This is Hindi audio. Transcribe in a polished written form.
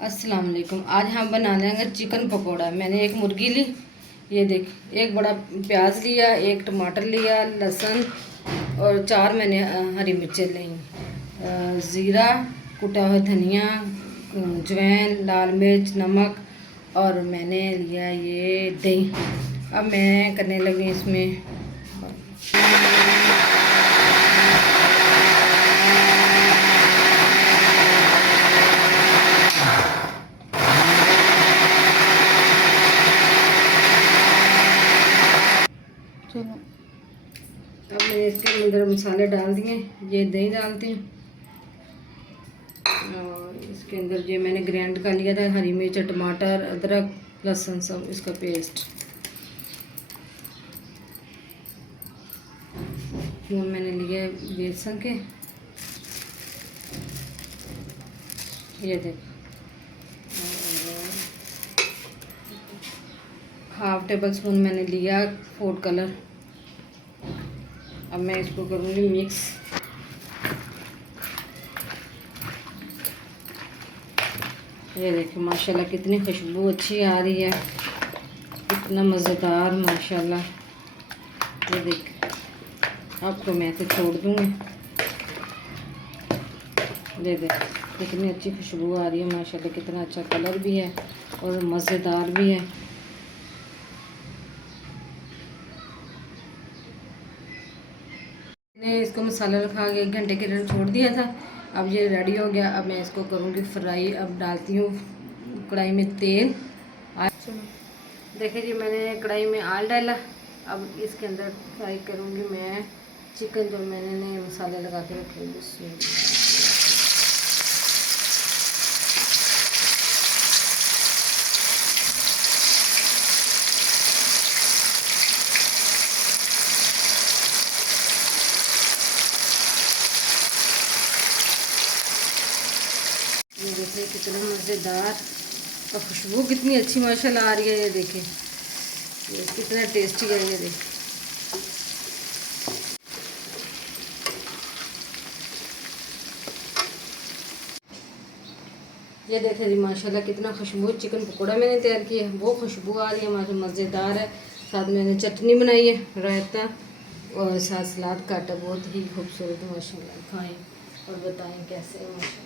अस्सलाम वालेकुम। आज हम बना लेंगे चिकन पकोड़ा। मैंने एक मुर्गी ली, ये देख, एक बड़ा प्याज लिया, एक टमाटर लिया, लहसुन और 4 मैंने हरी मिर्चें ली, ज़ीरा, कुटा हुआ धनिया, अजवाइन, लाल मिर्च, नमक और मैंने लिया ये दही। अब मैं करने लगी इसमें अब मैंने इसके अंदर मसाले डाल दिए। ये दही डालती हूँ और इसके अंदर ये मैंने ग्राइंड कर लिया था, हरी मिर्च, टमाटर, अदरक, लहसुन, सब इसका पेस्ट। वो मैंने लिए बेसन के, ये देख, हाफ टेबल स्पून मैंने लिया फूड कलर। अब मैं इसको करूँगी मिक्स। ये देखिए माशाल्लाह कितनी खुशबू अच्छी आ रही है, इतना मज़ेदार माशाल्लाह। ये देख, आपको मैं तो छोड़ दूँगी। ये देख कितनी अच्छी खुशबू आ रही है माशाल्लाह, कितना अच्छा कलर भी है और मज़ेदार भी है। मैंने इसको मसाला रखा के 1 घंटे के लिए छोड़ दिया था। अब ये रेडी हो गया। अब मैं इसको करूँगी फ्राई। अब डालती हूँ कढ़ाई में तेल। देखिए जी, मैंने कढ़ाई में आल डाला। अब इसके अंदर फ्राई करूँगी मैं चिकन जो मैंने मसाले लगा के रखे हैं। ये देखिए कितना मज़ेदार और खुशबू कितनी अच्छी माशाल्लाह आ रही है। ये देखिए ये कितना टेस्टी है। ये देखिए ये देखिए जी माशाल्लाह कितना खुशबू चिकन पकोड़ा मैंने तैयार किया है। वो खुशबू आ रही है माशाल्लाह, मज़ेदार है। साथ मैंने चटनी बनाई है, रायता और साथ सलाद काटा। बहुत ही खूबसूरत माशाल्लाह। खाएं और बताएं कैसे है माशाल्लाह।